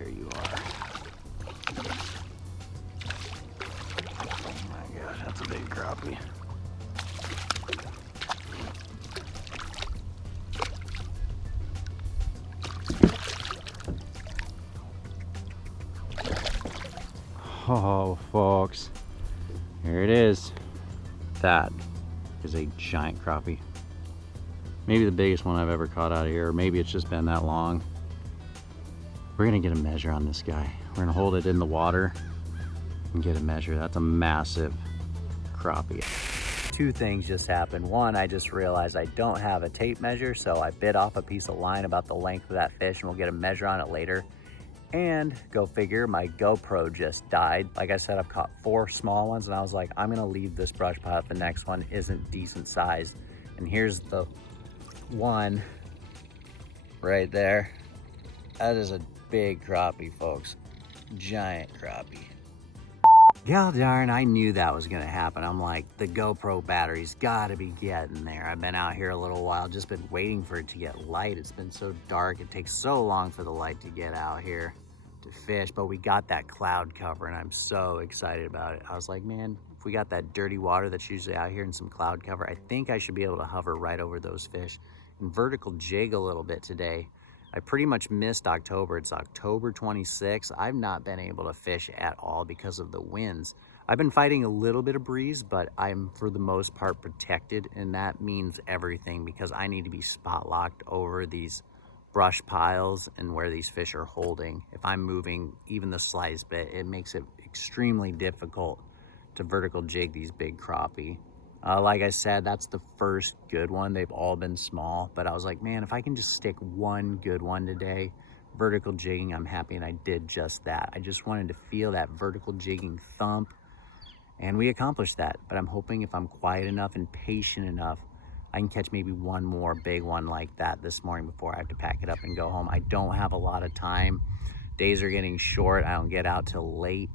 there you are. Oh my gosh, that's a big crappie. Oh, folks, here it is. That is a giant crappie. Maybe the biggest one I've ever caught out of here, or maybe it's just been that long. We're gonna get a measure on this guy. We're gonna hold it in the water and get a measure. That's a massive crappie. Two things just happened. One, I just realized I don't have a tape measure, so I bit off a piece of line about the length of that fish, and we'll get a measure on it later. And go figure, my GoPro just died. Like I said, I've caught 4 small ones, and I was like, I'm gonna leave this brush pile if the next one isn't decent sized. And here's the one right there. That is a big crappie, folks. Giant crappie. God darn, I knew that was gonna happen. I'm like, the GoPro battery's gotta be getting there. I've been out here a little while, just been waiting for it to get light. It's been so dark. It takes so long for the light to get out here to fish, but we got that cloud cover and I'm so excited about it. I was like, man, if we got that dirty water that's usually out here and some cloud cover, I think I should be able to hover right over those fish and vertical jig a little bit today. I pretty much missed October. It's October 26th. I've not been able to fish at all because of the winds. I've been fighting a little bit of breeze, but I'm for the most part protected, and that means everything because I need to be spot locked over these brush piles and where these fish are holding. If I'm moving even the slightest bit, it makes it extremely difficult to vertical jig these big crappie. Like I said, that's the first good one. They've all been small, but I was like, man, if I can just stick one good one today, vertical jigging, I'm happy, and I did just that. I just wanted to feel that vertical jigging thump, and we accomplished that. But I'm hoping if I'm quiet enough and patient enough, I can catch maybe one more big one like that this morning before I have to pack it up and go home. I don't have a lot of time. Days are getting short. I don't get out till late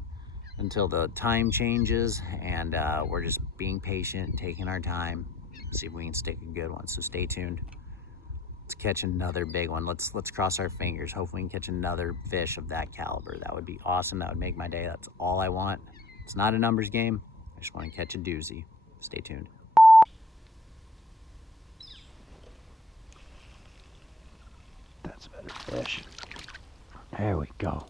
until the time changes, and we're just being patient and taking our time, see if we can stick a good one. So stay tuned. Let's catch another big one. Let's cross our fingers. Hopefully we can catch another fish of that caliber. That would be awesome. That would make my day. That's all I want. It's not a numbers game. I just want to catch a doozy. Stay tuned. That's a better fish. There we go.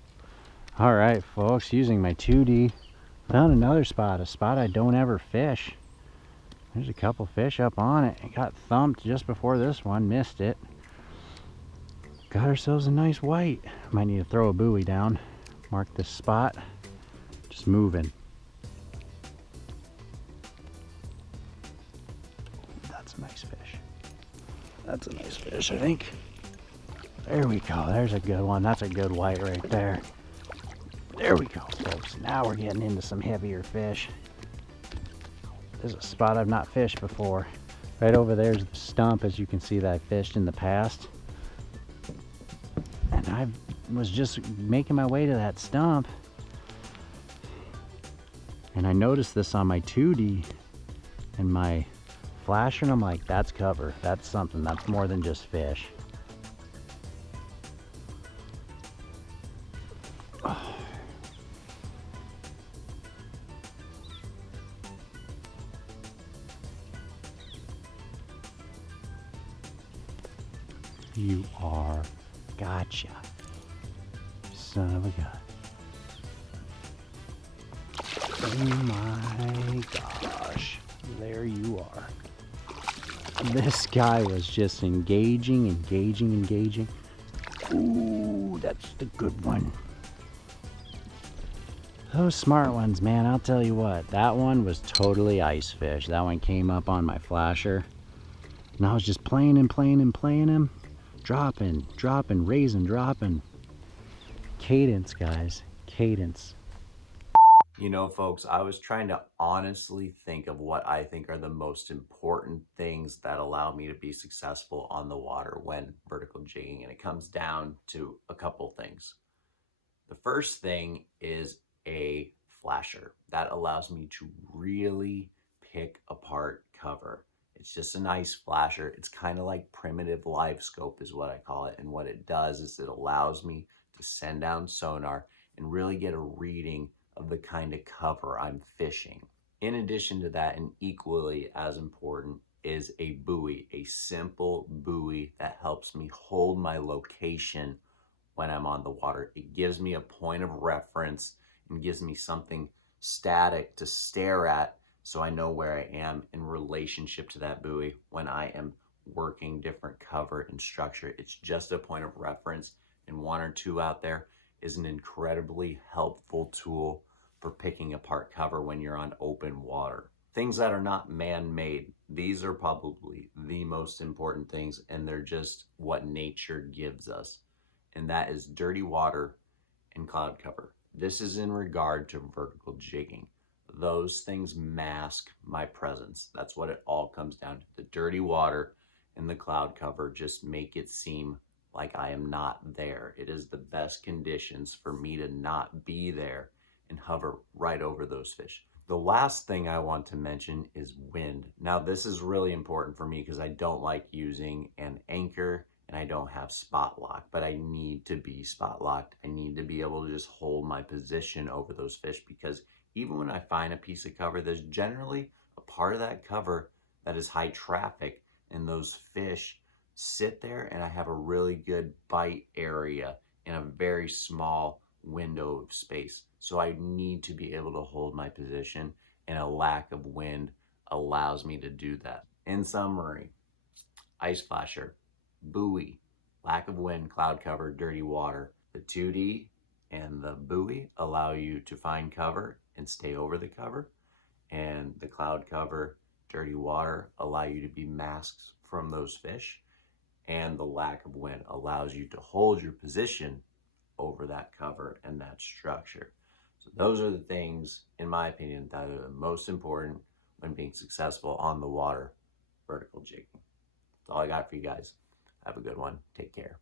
All right, folks, using my 2D, found another spot, a spot I don't ever fish. There's a couple fish up on it. It got thumped just before this one, missed it. Got ourselves a nice white. Might need to throw a buoy down, mark this spot, just moving. That's a nice fish. That's a nice fish, I think. There we go, there's a good one. That's a good white right there. There we go, folks. Now we're getting into some heavier fish. This is a spot I've not fished before. Right over there's the stump, as you can see, that I fished in the past. And I was just making my way to that stump, and I noticed this on my 2D and my flasher, and I'm like, that's cover. That's something. That's more than just fish. You are, gotcha, son of a gun. Oh my gosh, there you are. This guy was just engaging. Ooh, that's the good one. Those smart ones, man, I'll tell you what, that one was totally ice fish. That one came up on my flasher, and I was just playing him. Dropping, raising, dropping. Cadence, guys, cadence. You know, folks, I was trying to honestly think of what I think are the most important things that allow me to be successful on the water when vertical jigging, and it comes down to a couple things. The first thing is a flasher that allows me to really pick apart cover. It's just an ice flasher. It's kind of like primitive live scope is what I call it. And what it does is it allows me to send down sonar and really get a reading of the kind of cover I'm fishing. In addition to that, and equally as important, is a buoy, a simple buoy that helps me hold my location when I'm on the water. It gives me a point of reference and gives me something static to stare at so I know where I am in relationship to that buoy when I am working different cover and structure. It's just a point of reference, and one or two out there is an incredibly helpful tool for picking apart cover when you're on open water. Things that are not man-made, these are probably the most important things, and they're just what nature gives us, and that is dirty water and cloud cover. This is in regard to vertical jigging. Those things mask my presence. That's what it all comes down to. The dirty water and the cloud cover just make it seem like I am not there. It is the best conditions for me to not be there and hover right over those fish. The last thing I want to mention is wind. Now, this is really important for me because I don't like using an anchor and I don't have spot lock, but I need to be spot locked. I need to be able to just hold my position over those fish, because even when I find a piece of cover, there's generally a part of that cover that is high traffic, and those fish sit there and I have a really good bite area in a very small window of space. So I need to be able to hold my position, and a lack of wind allows me to do that. In summary, ice flasher, buoy, lack of wind, cloud cover, dirty water. The 2D and the buoy allow you to find cover and stay over the cover, and the cloud cover, dirty water allow you to be masked from those fish, and the lack of wind allows you to hold your position over that cover and that structure. So those are the things, in my opinion, that are the most important when being successful on the water vertical jigging. That's all I got for you guys. Have a good one. Take care.